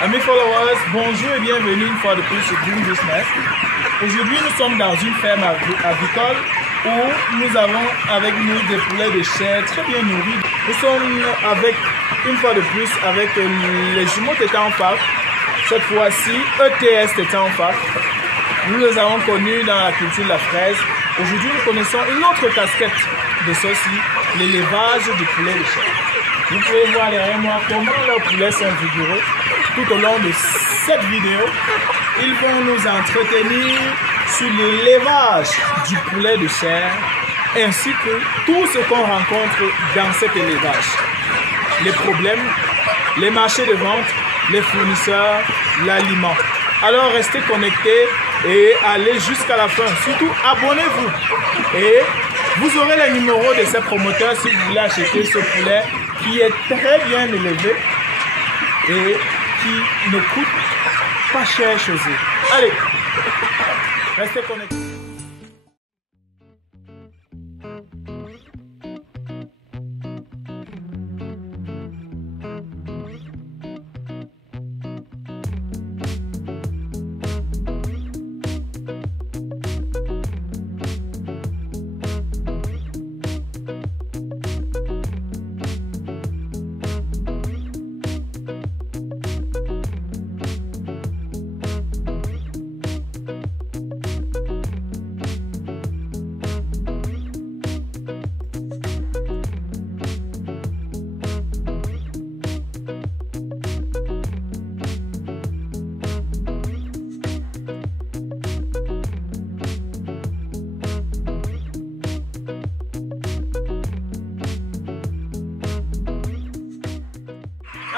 Amis followers, bonjour et bienvenue une fois de plus sur Dream Business. Aujourd'hui, nous sommes dans une ferme avicole où nous avons avec nous des poulets de chair très bien nourris. Nous sommes avec, une fois de plus, avec les jumeaux Tétans en face. Cette fois-ci, ETS Tétans en face. Nous les avons connus dans la culture de la fraise. Aujourd'hui, nous connaissons une autre casquette de ceux-ci, l'élevage du poulet de chair. Vous pouvez voir derrière moi comment leurs poulets sont vigoureux. Tout au long de cette vidéo, ils vont nous entretenir sur l'élevage du poulet de chair ainsi que tout ce qu'on rencontre dans cet élevage. Les problèmes, les marchés de vente, les fournisseurs, l'aliment. Alors restez connectés et allez jusqu'à la fin. Surtout abonnez-vous et vous aurez les numéros de ces promoteurs si vous voulez acheter ce poulet qui est très bien élevé et qui ne coûte pas cher chez eux. Allez, restez connectés.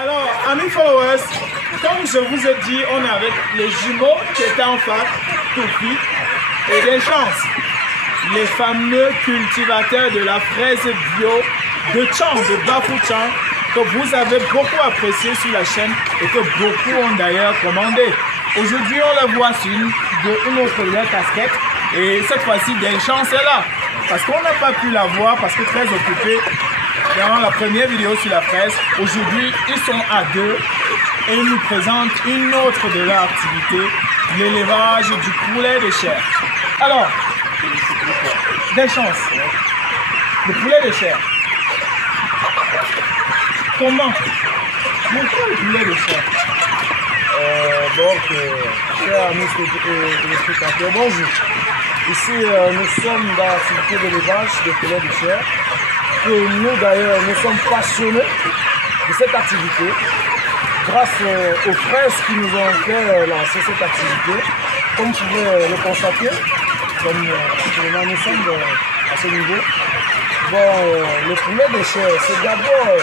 Alors, amis followers, comme je vous ai dit, on est avec les jumeaux qui étaient en face, Toufi et Deschances, les fameux cultivateurs de la fraise bio de Chang, de Bafouchan, que vous avez beaucoup apprécié sur la chaîne et que beaucoup ont d'ailleurs commandé. Aujourd'hui, on le voit sur une autre casquette et cette fois-ci, Deschances est là. Parce qu'on n'a pas pu la voir parce que très occupé dans la première vidéo sur la fraise. Aujourd'hui, ils sont à deux et ils nous présentent une autre de leur activité, l'élevage du poulet de chair. Alors, Deschances, le poulet de chair. Comment? Pourquoi le poulet de chair? Chers amis téléspectateurs, bonjour. Ici, nous sommes dans l'activité d'élevage de poulet de chair. Que nous d'ailleurs, nous sommes passionnés de cette activité grâce aux fraises qui nous ont fait lancer cette activité. Comme vous pouvez le constater, comme nous sommes à ce niveau. Bon, le poulet de chair, c'est d'abord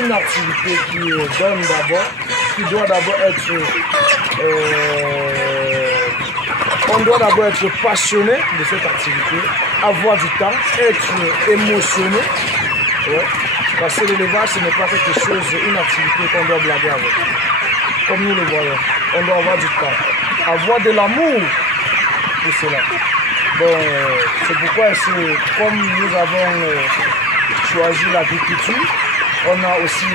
une activité qui donne d'abord, qui doit d'abord être, on doit d'abord être passionné de cette activité, avoir du temps, être émotionné, ouais, parce que l'élevage ce n'est pas quelque chose, une activité qu'on doit blaguer avec, comme nous le voyons, on doit avoir du temps, avoir de l'amour pour cela. Bon, c'est pourquoi comme nous avons choisi l'agriculture, on a aussi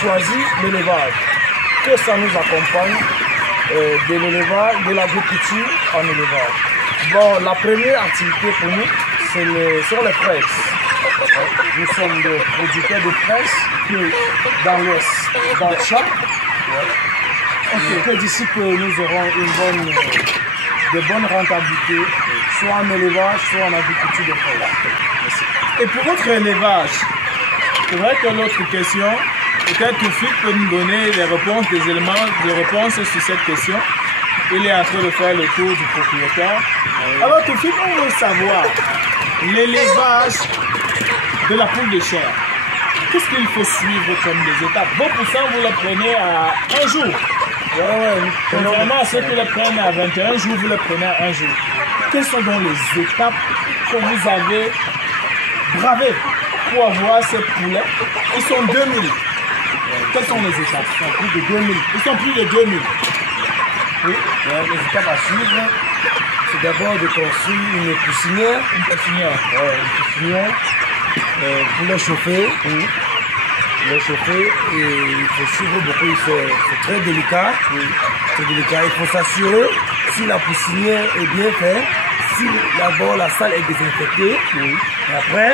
choisi l'élevage, que ça nous accompagne de l'élevage, de l'agriculture en élevage. Bon, la première activité pour nous, c'est sur les fraises. Nous sommes des producteurs de fraises que dans l'Ouest, dans le Tchad. Que d'ici que nous aurons de bonnes rentabilités, soit en élevage, soit en agriculture de fraises. Et pour votre élevage, c'est vrai que l'autre question, peut-être Toufi peut nous donner les réponses, des éléments de réponse sur cette question. Il est en train de faire le tour du propriétaire. Alors Toufi, on veut savoir l'élevage de la poule de chair. Qu'est-ce qu'il faut suivre comme des étapes? Vos poussins, vous les prenez à un jour. Contrairement à ceux qui les prennent à 21 jours, vous les prenez à un jour. Quelles sont donc les étapes que vous avez bravées pour avoir ces poulets? Ils sont 2000. Quelles sont les étapes? Ils sont plus de 2000. Ils sont plus de 2000. Oui, les étapes à suivre, c'est d'abord de construire une poussinière. Une poussinière. Pour les chauffer. les chauffer et il faut suivre beaucoup, c'est très délicat. C'est délicat. Il faut s'assurer si la poussinière est bien faite, si d'abord la salle est désinfectée. Et après,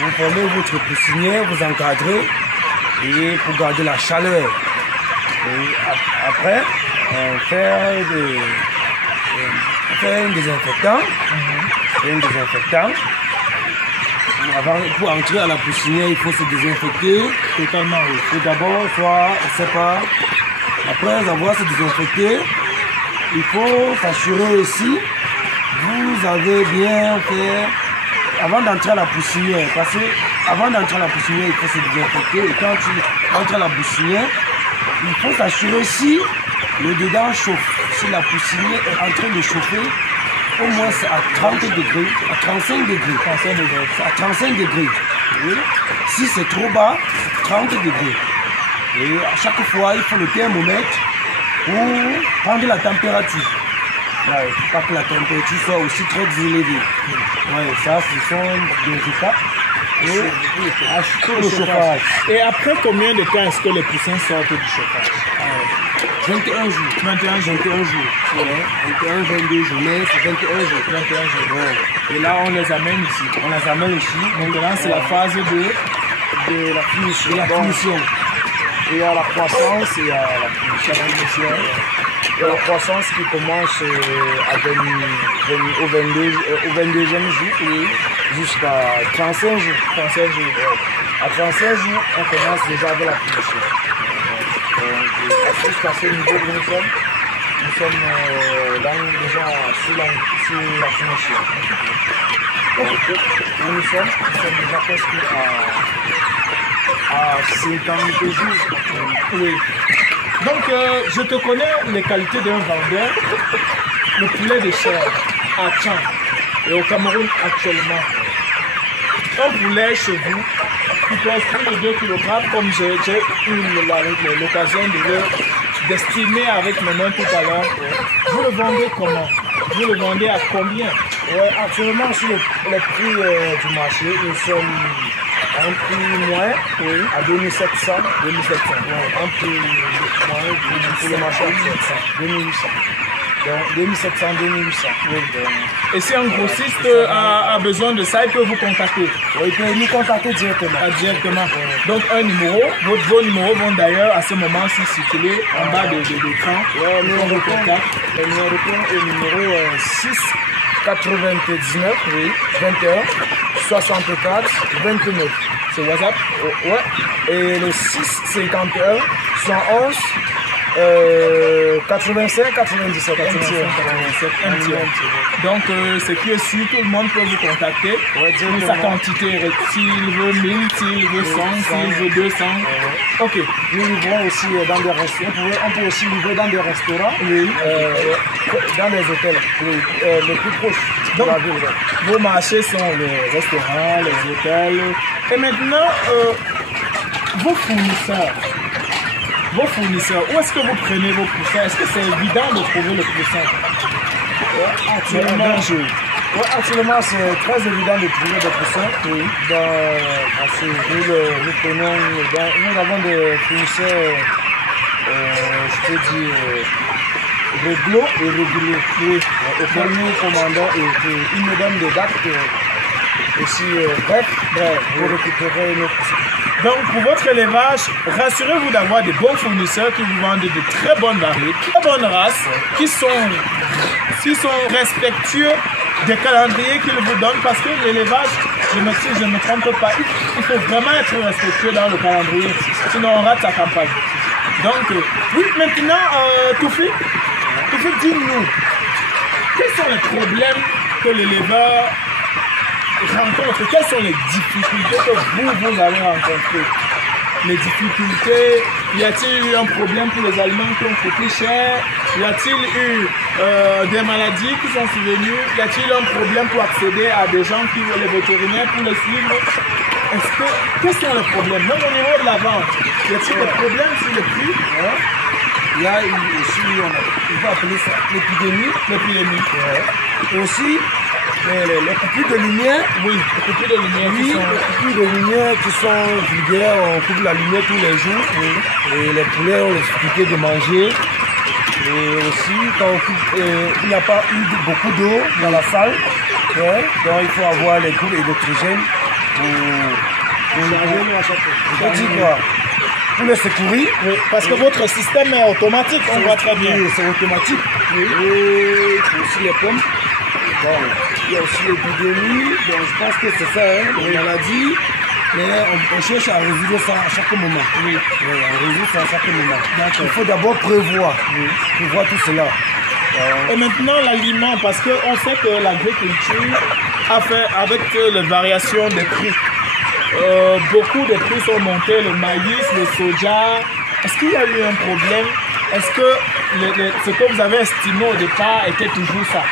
vous formez votre poussinière, vous encadrez et pour garder la chaleur. Et après, faire un désinfectant. Pour entrer à la poussinière, il faut se désinfecter totalement. Il faut d'abord, après avoir se désinfecté, il faut s'assurer aussi, vous avez bien fait, avant d'entrer à la poussinière, parce que avant d'entrer à la poussinière, il faut se désinfecter. Et quand tu entres à la poussinière, il faut s'assurer si le dedans chauffe, si la poussinière est en train de chauffer, au moins c'est à 30 degrés, à 35 degrés. À 35 degrés. Oui. Si c'est trop bas, 30 degrés. Et à chaque fois, il faut le thermomètre pour prendre la température. Ouais, pour pas que la température soit aussi très élevée. Ouais, ça, ce sont des étapes. Le chauffage. Et après combien de temps est-ce que les poussins sortent du chauffage? 21 jours. 21 jours. Ouais. 21, 22 journées, c'est 21 jours. 21 jours. Ouais. Et là, on les amène ici. On les amène ici. Maintenant, c'est la phase de la finition. Il y a la croissance et il y a la finition. Il y a la croissance qui commence au 22e jour jusqu'à 35 jours. 35 jours. À 35 jours, on commence déjà avec la finition. Jusqu'à ce niveau où nous sommes déjà sur la finition. Où nous sommes déjà presque à 50 jours. Oui. Donc, je te connais les qualités d'un vendeur. Le poulet de chair à Tchang et au Cameroun actuellement. Un poulet chez vous qui pèse plus de 2 kg, comme j'ai eu l'occasion de le d'estimer avec mes mains tout à l'heure. Vous le vendez comment? Vous le vendez à combien? Actuellement, sur le prix du marché, nous sommes à un prix moins, à 2700. 2700. Un prix moins pour le marché actuel, 2800. Donc 2700, 2800. Oui, et si un grossiste a besoin de ça, il peut vous contacter? Oui, il peut nous contacter directement. Directement. Donc un numéro, vos numéros vont d'ailleurs à ce moment-ci circuler en bas de l'écran. Nous on répond au numéro 6 99 21 64 29. C'est WhatsApp? Ouais. Et le 6 51 111 85 97. Donc ce qui est sûr, tout le monde peut vous contacter pour sa quantité. S'il veut 1000, s'il veut 100, s'il veut 200. Ok. Nous livrons aussi dans des restaurants. On peut aussi livrer dans des restaurants, dans des hôtels, les plus proches. Donc, vos marchés sont les restaurants, les hôtels. Et maintenant, vos fournisseurs, où est-ce que vous prenez vos poussins? Est-ce que c'est évident de trouver le poussin? Actuellement, c'est très évident de trouver des poussins. Parce que nous avons des fournisseurs, je peux dire, réglo et réguliers. Auquel nous commandons et ils nous donnent des dates aussi bref pour récupérer nos poussins. Donc pour votre élevage, rassurez-vous d'avoir des bons fournisseurs qui vous vendent de très bonnes variétés, très bonnes races, qui sont respectueux des calendriers qu'ils vous donnent, parce que l'élevage, je ne me trompe pas, il faut vraiment être respectueux dans le calendrier, sinon on rate sa campagne. Donc oui, maintenant, Toufik, dis-nous, quels sont les problèmes que l'éleveur rencontre? Quelles sont les difficultés que vous avez rencontrées? Les difficultés, y a-t-il eu un problème pour les aliments qui ont coûté cher? Y a-t-il eu des maladies qui sont survenues? Y a-t-il un problème pour accéder à des gens qui veulent les vétérinaires pour les suivre? Quels sont les problèmes? Même au niveau de la vente, y a-t-il des problèmes sur le prix? Il y a aussi, on va appeler ça l'épidémie. Et aussi, les coupures de lumière. Oui, les coupures de lumière. Oui, les coupures de lumière qui sont vulgaires, on coupe la lumière tous les jours. Oui. Et les poulets ont l'expliqué de manger. Et aussi, quand on coupe, il n'y a pas eu beaucoup d'eau dans la salle. Ouais, donc il faut avoir les groupes électrogènes pour les secourir. Oui, parce que votre système est automatique, on voit très bien. Oui, c'est automatique. Oui. Et aussi les pommes. Bon, il y a aussi l'épidémie. Donc je pense que c'est ça, hein, les maladies. Mais on cherche à résoudre ça à chaque moment. Oui. On résout ça à chaque moment. Il faut d'abord prévoir. Oui. Prévoir tout cela. Et maintenant l'aliment, parce qu'on sait que l'agriculture a fait avec les variations des prix. Beaucoup de prix sont montés, le maïs, le soja. Est-ce qu'il y a eu un problème? Est-ce que ce que vous avez estimé au départ était toujours ça?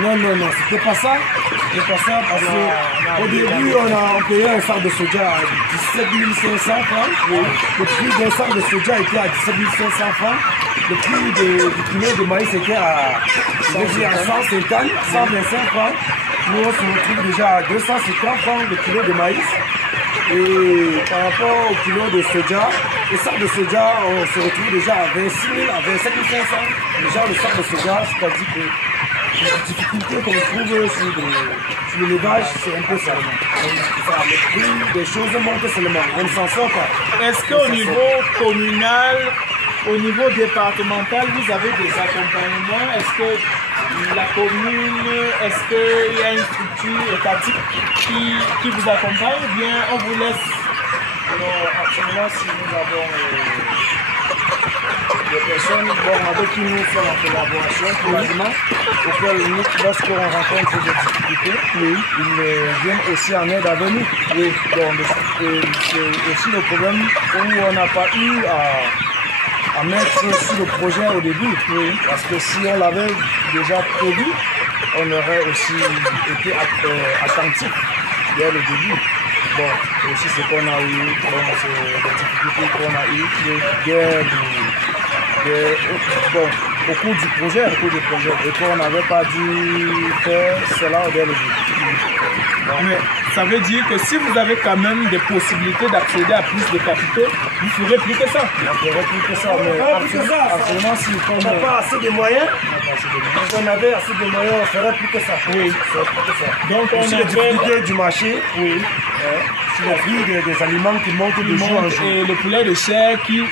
Non, c'était pas ça. C'était pas ça parce qu'au début, on payait un sac de soja à 17 500 francs. Oui. Le prix d'un sac de soja était à 17 500 francs. Le prix du kilo de maïs était à 150, 125 francs. Nous, on se retrouve déjà à 250 francs le kilo de maïs. Et par rapport au kilo de soja, le sac de soja, on se retrouve déjà à 26 000, à 27 500. Déjà, le sac de soja, c'est-à-dire que les difficultés qu'on trouve sur l'élevage, c'est un peu ça. Le prix des choses montent seulement, on ne s'en sort pas. Est-ce qu'au niveau communal, au niveau départemental, vous avez des accompagnements? Est-ce que la commune, est-ce qu'il y a une structure étatique qui vous accompagne ou bien on vous laisse? Alors, actuellement, si nous avons des personnes avec qui nous faisons en collaboration pour l'aliment, auxquelles lorsqu'on rencontre des difficultés, ils viennent aussi en aide avec nous. Oui. Donc, c'est aussi le problème où on n'a pas eu à mettre sur le projet au début. Oui. Parce que si on l'avait déjà prévu, on aurait aussi été attentif dès le début. Bon, aussi ce qu'on a eu, c'est les difficultés qu'on a eues au cours du projet, et qu'on n'avait pas dû faire cela dès le début. Bon. Mais ça veut dire que si vous avez quand même des possibilités d'accéder à plus de capitaux, vous ferez plus que ça. On ferait plus que ça, mais absolument, si on n'a pas assez de moyens, si on avait assez de moyens, on ferait plus que ça. Oui, donc on a les difficultés du marché. Oui. Le prix des aliments qui montent de jour en jour. Et le poulet de chair qui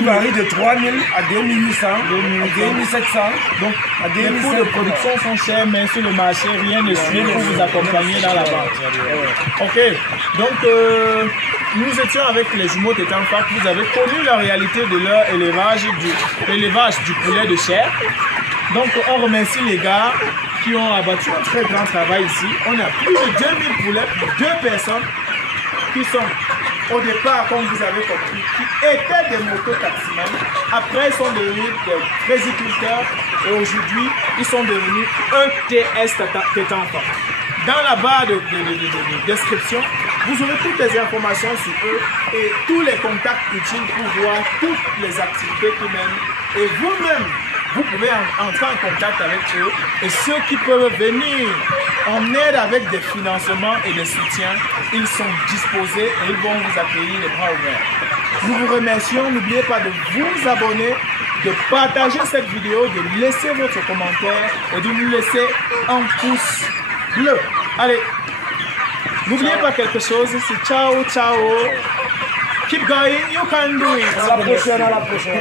varie de 3 000 à 2 800, à 2 700. Donc, à 2 les coûts de production sont chers, mais sur le marché, rien ne suit pour vous accompagner dans la vente. Ok, donc nous étions avec les jumeaux Tétan-Fac. Vous avez connu la réalité de leur élevage du poulet de chair. Donc, on remercie les gars qui ont abattu un très grand travail ici. On a plus de 2000 poulets pour 2 personnes qui sont, au départ, comme vous avez compris, qui étaient des mototaximans. Après, ils sont devenus des résiculteurs et aujourd'hui, ils sont devenus ETS Tétan-Fac. Dans la barre de description, vous aurez toutes les informations sur eux et tous les contacts utiles pour voir toutes les activités qu'ils mènent. Et vous-même, vous pouvez entrer en contact avec eux et ceux qui peuvent venir en aide avec des financements et des soutiens, ils sont disposés et ils vont vous accueillir les bras ouverts. Nous vous remercions, n'oubliez pas de vous abonner, de partager cette vidéo, de laisser votre commentaire et de nous laisser un pouce bleu. Allez, n'oubliez pas quelque chose, c'est ciao, ciao. Keep going, you can do it. À la prochaine, à la prochaine.